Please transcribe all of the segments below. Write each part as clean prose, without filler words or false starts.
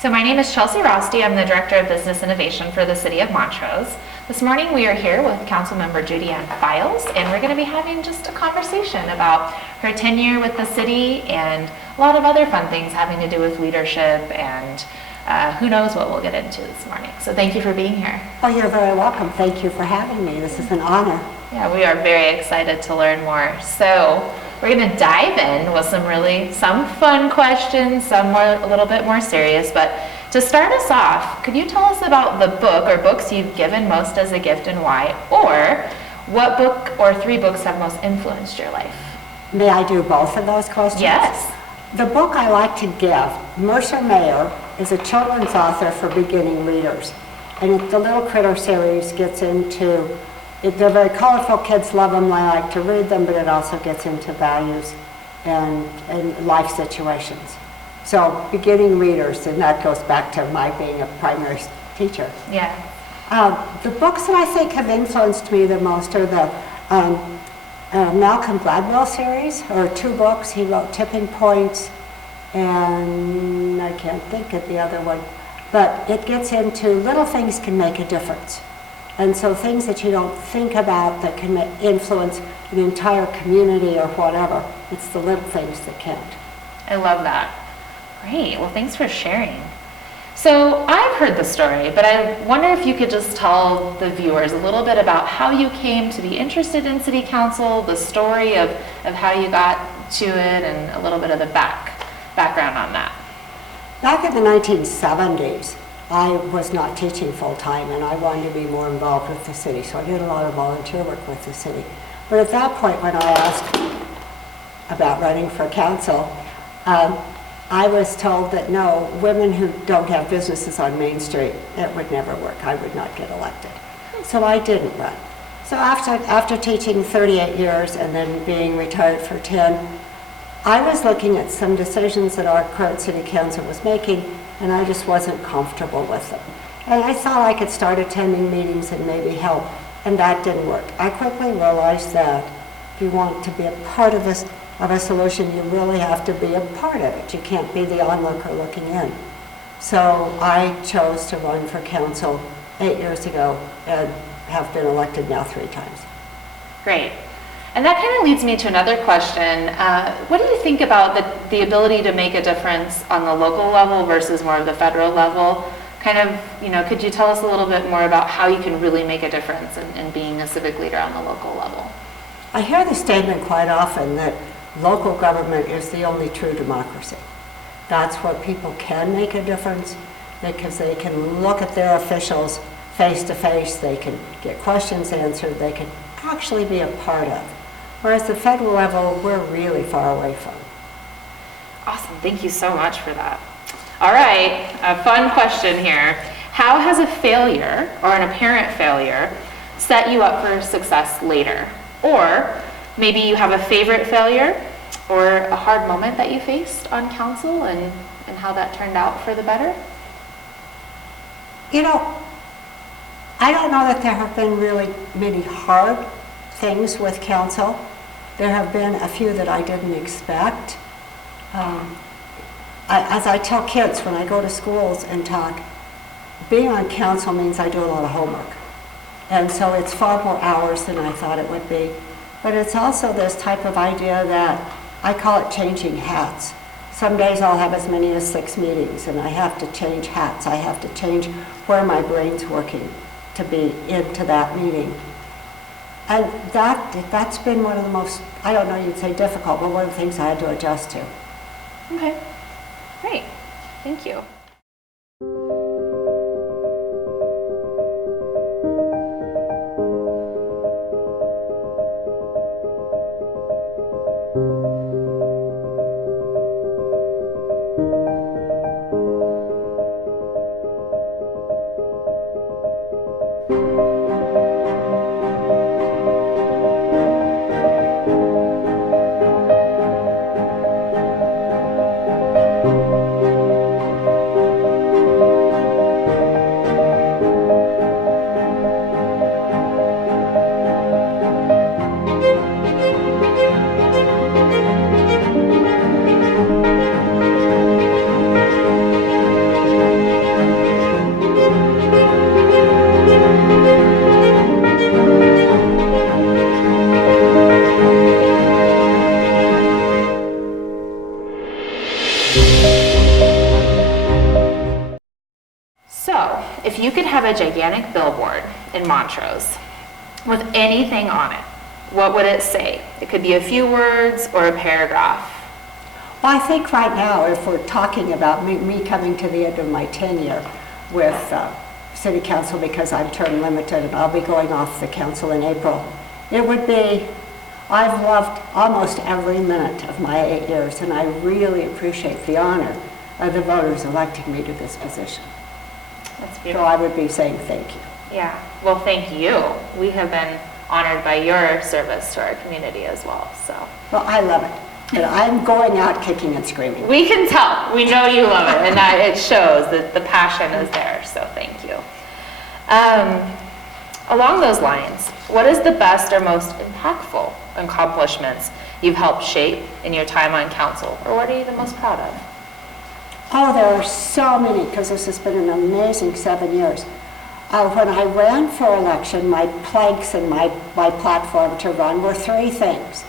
So my name is Chelsea Rosty. I'm the Director of Business Innovation for the City of Montrose. This morning we are here with Councilmember Judy Ann Files, and we're going to be having just a conversation about her tenure with the city and a lot of other fun things having to do with leadership and who knows what we'll get into this morning. So thank you for being here. Oh, you're very welcome. Thank you for having me. This is an honor. Yeah, we are very excited to learn more. So we're going to dive in with some fun questions, some more a little bit more serious. But to start us off, could you tell us about the book or books you've given most as a gift and why? Or what book or 3 books have most influenced your life? May I do both of those questions? Yes. The book I like to give, Mercer Mayer, is a children's author for beginning readers. And the Little Critter series gets into, they're very colorful, kids love them, I like to read them, but it also gets into values and life situations. So beginning readers, and that goes back to my being a primary teacher. Yeah. The books that I think have influenced me the most are the Malcolm Gladwell series, or 2 books. He wrote Tipping Points, and I can't think of the other one, but it gets into little things can make a difference. And so things that you don't think about that can influence an entire community or whatever, it's the little things that count. I love that. Great. Well, thanks for sharing. So I've heard the story, but I wonder if you could just tell the viewers a little bit about how you came to be interested in City Council, the story of how you got to it, and a little bit of the background on that. Back in the 1970s, I was not teaching full-time, and I wanted to be more involved with the city, so I did a lot of volunteer work with the city. But at that point, when I asked about running for council, I was told that no, women who don't have businesses on Main Street, it would never work. I would not get elected. So I didn't run. So after teaching 38 years and then being retired for 10, I was looking at some decisions that our current city council was making, and I just wasn't comfortable with them. And I thought I could start attending meetings and maybe help, and that didn't work. I quickly realized that if you want to be a part of a solution, you really have to be a part of it. You can't be the onlooker looking in. So I chose to run for council 8 years ago and have been elected now 3 times. Great. And that kind of leads me to another question. What do you think about the ability to make a difference on the local level versus more of the federal level? Kind of, could you tell us a little bit more about how you can really make a difference in being a civic leader on the local level? I hear the statement quite often that local government is the only true democracy. That's where people can make a difference because they can look at their officials face to face, they can get questions answered, they can actually be a part of. Whereas the federal level, we're really far away from. Awesome, thank you so much for that. All right, a fun question here. How has a failure or an apparent failure set you up for success later? Or maybe you have a favorite failure or a hard moment that you faced on council and how that turned out for the better? I don't know that there have been really many hard things with council. There have been a few that I didn't expect. As I tell kids when I go to schools and talk, being on council means I do a lot of homework. And so it's far more hours than I thought it would be. But it's also this type of idea that I call it changing hats. Some days I'll have as many as 6 meetings and I have to change hats. I have to change where my brain's working to be into that meeting. And that's been one of the most, I don't know you'd say difficult, but one of the things I had to adjust to. Okay, great, thank you. a gigantic billboard in Montrose with anything on it, what would it say? It could be a few words or a paragraph. Well, I think right now, if we're talking about me coming to the end of my tenure with City Council, because I'm term limited and I'll be going off the council in April, it would be, I've loved almost every minute of my 8 years, and I really appreciate the honor of the voters electing me to this position. That's So beautiful. I would be saying thank you. Yeah, well, thank you. We have been honored by your service to our community as well, so. Well, I love it. And I'm going out kicking and screaming. We can tell, we know you love it, and that it shows that the passion is there, so thank you. Along those lines, what is the best or most impactful accomplishments you've helped shape in your time on council, or what are you the most proud of? Oh, there are so many, because this has been an amazing 7 years. When I ran for election, my planks and my platform to run were three things.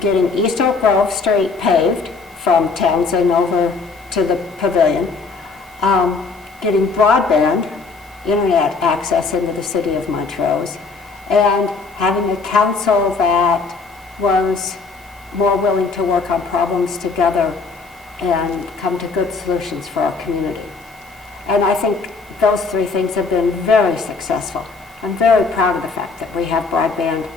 Getting East Oak Grove Street paved from Townsend over to the Pavilion, getting broadband internet access into the City of Montrose, and having a council that was more willing to work on problems together and come to good solutions for our community. And I think those three things have been very successful. I'm very proud of the fact that we have broadband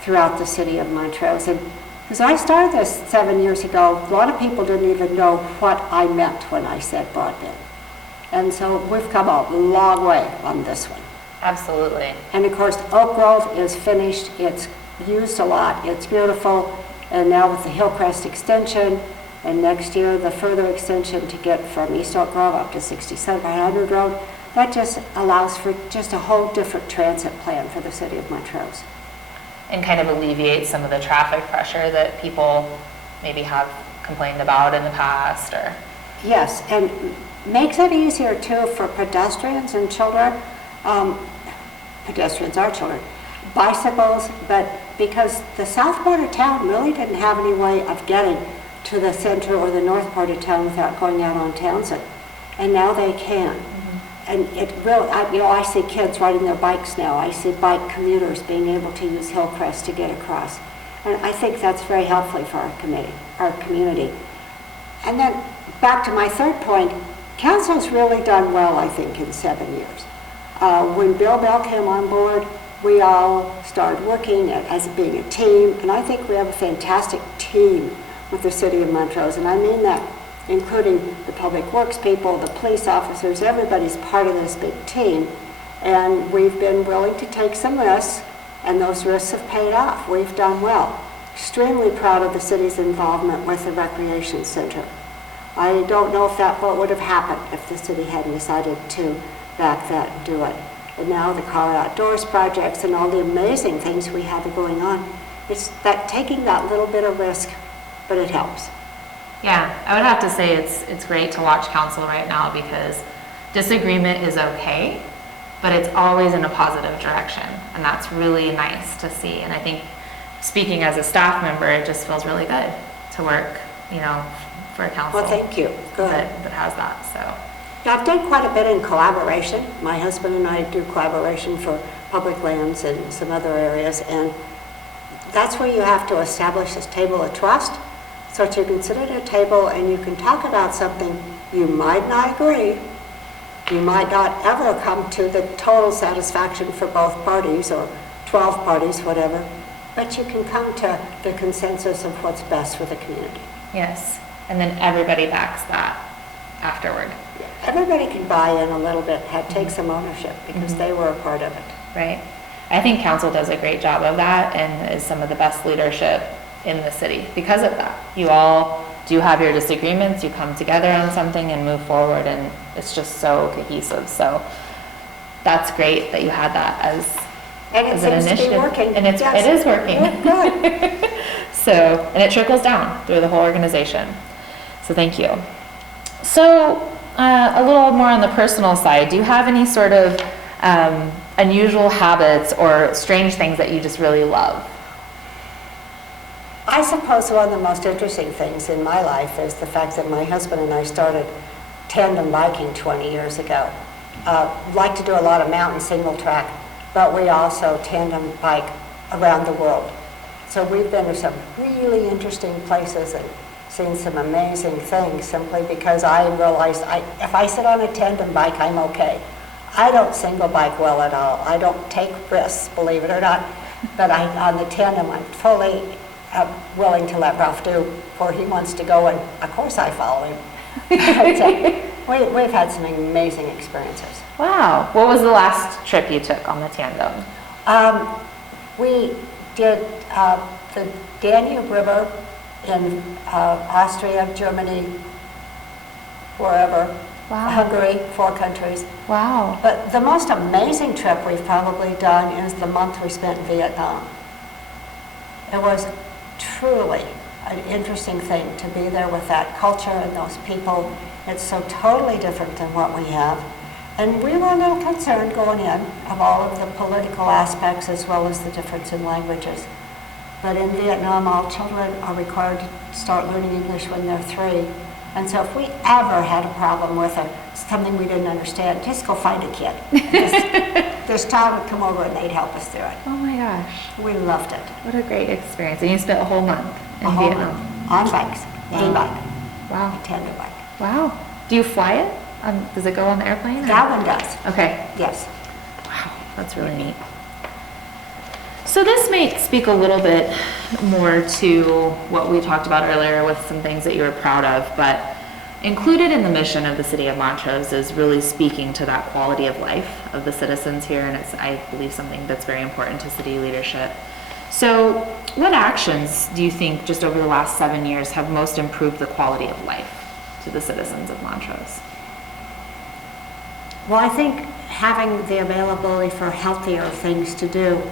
throughout the City of Montrose. And because I started this 7 years ago, a lot of people didn't even know what I meant when I said broadband. And so we've come a long way on this one. Absolutely. And of course, Oak Grove is finished. It's used a lot. It's beautiful. And now with the Hillcrest extension, and next year the further extension to get from East Oak Grove up to 6700 Road, that just allows for just a whole different transit plan for the City of Montrose. And kind of alleviate some of the traffic pressure that people maybe have complained about in the past, or. Yes, and makes it easier too for pedestrians and children. Pedestrians are children. Bicycles, but because the south part of town really didn't have any way of getting to the center or the north part of town without going out on Townsend. And now they can. And it really, I see kids riding their bikes now. I see bike commuters being able to use Hillcrest to get across. And I think that's very helpful for our community. And then back to my third point, council's really done well, I think, in 7 years. When Bill Bell came on board, we all started working as being a team, and I think we have a fantastic team with the City of Montrose, and I mean that including the public works people, the police officers, everybody's part of this big team, and we've been willing to take some risks, and those risks have paid off. We've done well. Extremely proud of the city's involvement with the recreation center. I don't know if that would have happened if the city hadn't decided to back that and do it. And now the Car Outdoors projects and all the amazing things we have going on, it's that taking that little bit of risk, but it helps. Yeah, I would have to say it's great to watch council right now, because disagreement is okay, but it's always in a positive direction, and that's really nice to see. And I think, speaking as a staff member, it just feels really good to work, for a council. Well, thank you. Good. That has that, so. Now, I've done quite a bit in collaboration. My husband and I do collaboration for public lands and some other areas, and that's where you have to establish this table of trust, so that you can sit at a table and you can talk about something. You might not agree. You might not ever come to the total satisfaction for both parties, or 12 parties, whatever, but you can come to the consensus of what's best for the community. Yes, and then everybody backs that afterward. Everybody can buy in a little bit, take some ownership, because they were a part of it. Right. I think council does a great job of that, and is some of the best leadership in the city because of that. You all do have your disagreements, you come together on something and move forward, and it's just so cohesive. So that's great that you had that as And it as an seems to be initiative. working. And it is working. Yeah, good. So, and it trickles down through the whole organization. So thank you. So a little more on the personal side, do you have any sort of unusual habits or strange things that you just really love? I suppose one of the most interesting things in my life is the fact that my husband and I started tandem biking 20 years ago. like to do a lot of mountain single track, but we also tandem bike around the world. So we've been to some really interesting places and seen some amazing things simply because I realized if I sit on a tandem bike, I'm okay. I don't single bike well at all. I don't take risks, believe it or not, but on the tandem, I'm fully willing to let Ralph do where he wants to go, and of course I follow him. We've had some amazing experiences. Wow. What was the last trip you took on the tandem? We did the Danube River in Austria, Germany, wherever, Wow. Hungary, 4 countries. Wow. But the most amazing trip we've probably done is the month we spent in Vietnam. It was truly an interesting thing to be there with that culture and those people. It's so totally different than what we have. And we were a little concerned going in of all of the political aspects as well as the difference in languages. But in Vietnam, all children are required to start learning English when they're 3. And so if we ever had a problem with something we didn't understand, just go find a kid. This child would come over and they'd help us through it. Oh my gosh. We loved it. What a great experience. And you spent a whole month in Vietnam. On bikes, Wow. e-bike, Wow. tandem bike. Wow. Do you fly it? Does it go on the airplane? or- That one does, Okay. yes. Wow, that's really neat. So this may speak a little bit more to what we talked about earlier with some things that you were proud of, but included in the mission of the City of Montrose is really speaking to that quality of life of the citizens here, and it's, I believe, something that's very important to city leadership. So what actions do you think just over the last 7 years have most improved the quality of life to the citizens of Montrose? Well, I think having the availability for healthier things to do.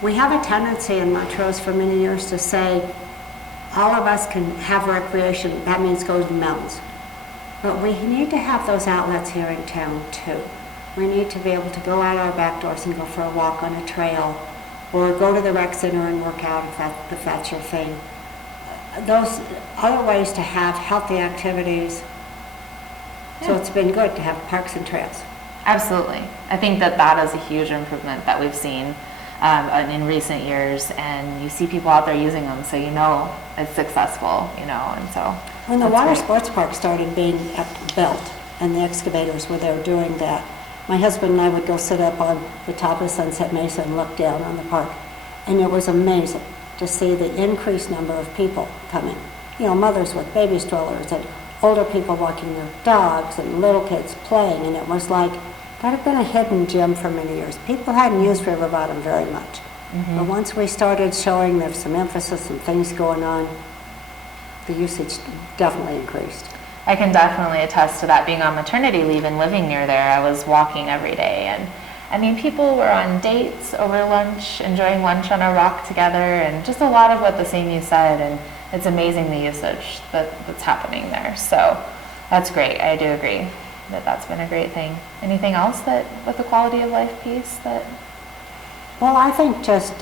We have a tendency in Montrose for many years to say, all of us can have recreation, that means go to the mountains. But we need to have those outlets here in town too. We need to be able to go out our back doors and go for a walk on a trail, or go to the rec center and work out if that's your thing. Those other ways to have healthy activities. So it's been good to have parks and trails. Absolutely. I think that is a huge improvement that we've seen in recent years, and you see people out there using them, so you know it's successful, and so. When the that's water great. sports park started being built, and the excavators were there doing that, my husband and I would go sit up on the top of Sunset Mesa and look down on the park, and it was amazing to see the increased number of people coming. Mothers with baby strollers and older people walking their dogs and little kids playing, and it was like, that had been a hidden gem for many years. People hadn't used River Bottom very much. Mm-hmm. But once we started showing there's some emphasis and things going on, the usage definitely increased. I can definitely attest to that. Being on maternity leave and living near there, I was walking every day, and people were on dates over lunch, enjoying lunch on a rock together, and just a lot of what the same you said, and it's amazing the usage that's happening there. So that's great. I do agree that's been a great thing. Anything else that with the quality of life piece that? Well, I think just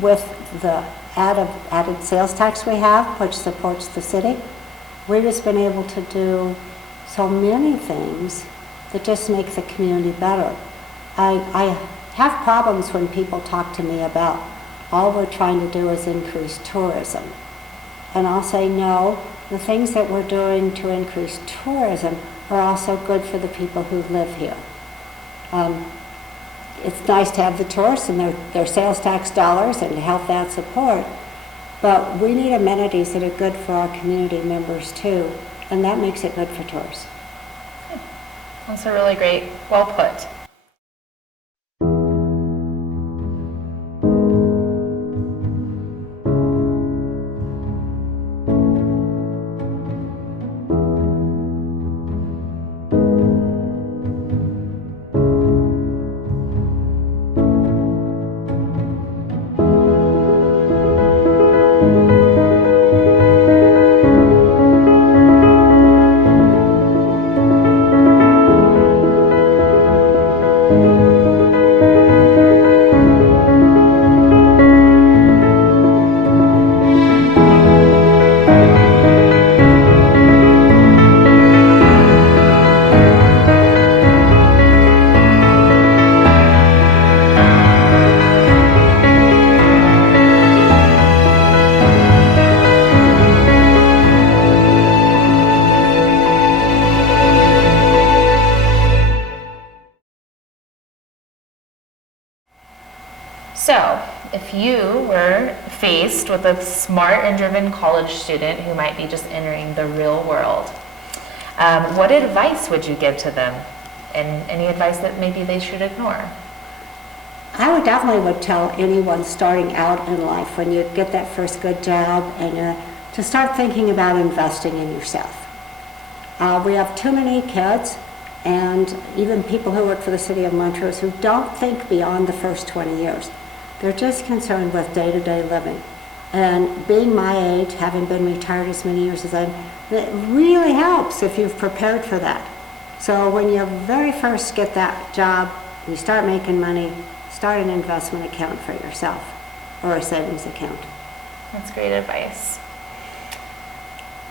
with the added sales tax we have, which supports the city, we've just been able to do so many things that just make the community better. I have problems when people talk to me about all we're trying to do is increase tourism. And I'll say, no, the things that we're doing to increase tourism are also good for the people who live here. It's nice to have the tourists and their sales tax dollars and to help that support, but we need amenities that are good for our community members too, and that makes it good for tourists. That's a really great, well put. So, if you were faced with a smart and driven college student who might be just entering the real world, what advice would you give to them? And any advice that maybe they should ignore? I would definitely tell anyone starting out in life, when you get that first good job, and to start thinking about investing in yourself. We have too many kids, and even people who work for the City of Montrose, who don't think beyond the first 20 years. They're just concerned with day-to-day living. And being my age, having been retired as many years as I am, it really helps if you've prepared for that. So when you very first get that job, you start making money, start an investment account for yourself, or a savings account. That's great advice.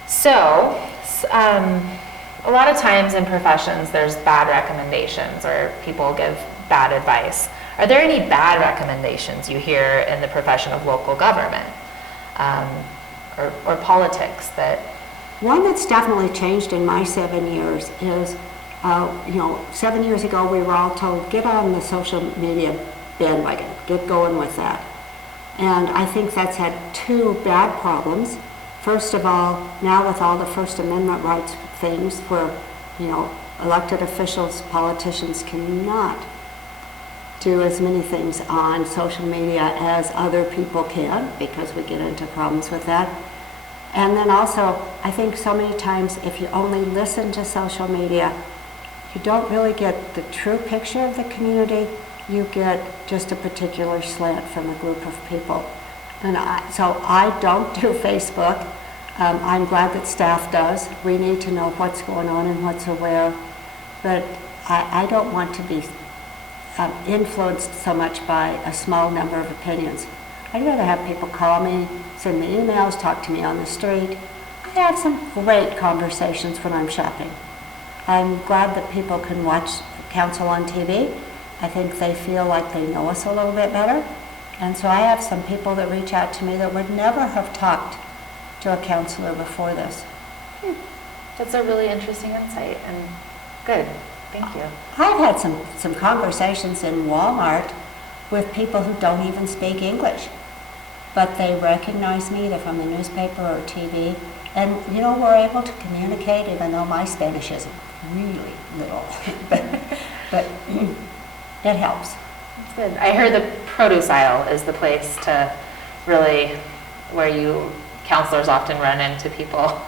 So, a lot of times in professions, there's bad recommendations or people give bad advice. Are there any bad recommendations you hear in the profession of local government or politics that? One that's definitely changed in my 7 years is, 7 years ago we were all told, get on the social media bandwagon, get going with that. And I think that's had two bad problems. First of all, now with all the First Amendment rights things where, elected officials, politicians cannot do as many things on social media as other people can, because we get into problems with that. And then also, I think so many times if you only listen to social media, you don't really get the true picture of the community. You get just a particular slant from a group of people. And so I don't do Facebook. I'm glad that staff does. We need to know what's going on and what's aware. But I don't want to be influenced so much by a small number of opinions. I'd rather have people call me, send me emails, talk to me on the street. I have some great conversations when I'm shopping. I'm glad that people can watch council on TV. I think they feel like they know us a little bit better. And so I have some people that reach out to me that would never have talked to a counselor before this. That's a really interesting insight and good. Thank you. I've had some conversations in Walmart with people who don't even speak English, but they recognize me, they're from the newspaper or TV, and we're able to communicate even though my Spanish is really little, but it helps. That's good. I heard the produce aisle is the place to really, where you counselors often run into people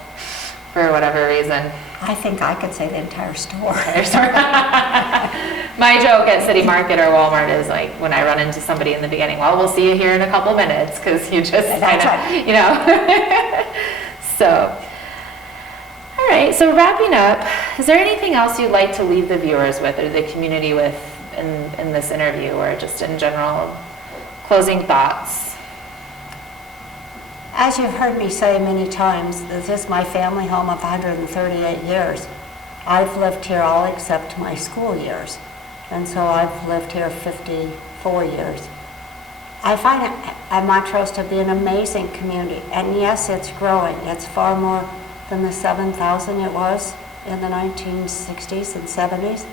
for whatever reason. I think I could say the entire store. My joke at City Market or Walmart is like when I run into somebody in the beginning, well, we'll see you here in a couple minutes because you just So, all right, so wrapping up, is there anything else you'd like to leave the viewers with or the community with in this interview or just in general closing thoughts? As you've heard me say many times, this is my family home of 138 years. I've lived here all except my school years, and so I've lived here 54 years. I find Montrose to be an amazing community, and yes, it's growing. It's far more than the 7,000 it was in the 1960s and 70s,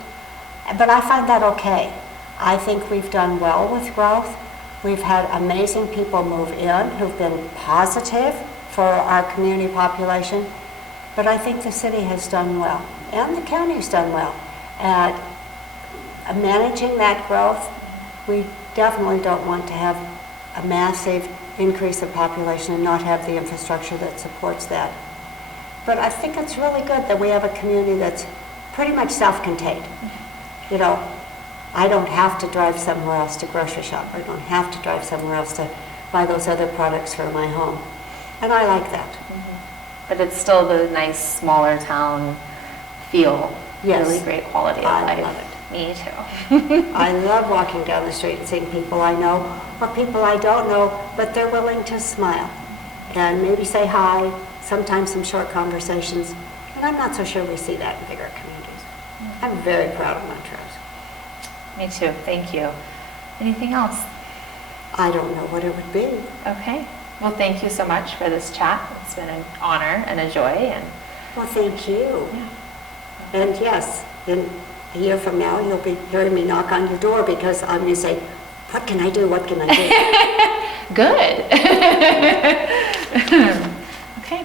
but I find that okay. I think we've done well with growth. We've had amazing people move in who've been positive for our community population, but I think the city has done well, and the county's done well at managing that growth. We definitely don't want to have a massive increase of population and not have the infrastructure that supports that. But I think it's really good that we have a community that's pretty much self-contained. I don't have to drive somewhere else to grocery shop. I don't have to drive somewhere else to buy those other products for my home. And I like that. Mm-hmm. But it's still the nice smaller town feel. Yes. Really great quality of life. I love it. Me too. I love walking down the street and seeing people I know or people I don't know, but they're willing to smile and maybe say hi, sometimes some short conversations. And I'm not so sure we see that in bigger communities. Mm-hmm. I'm very proud of Montrose. Me too, thank you. Anything else? I don't know what it would be. Okay, well thank you so much for this chat. It's been an honor and a joy. Well, thank you. Yeah. And yes, in a year from now, you'll be hearing me knock on your door because I'm going to say, what can I do, what can I do? Good. Okay.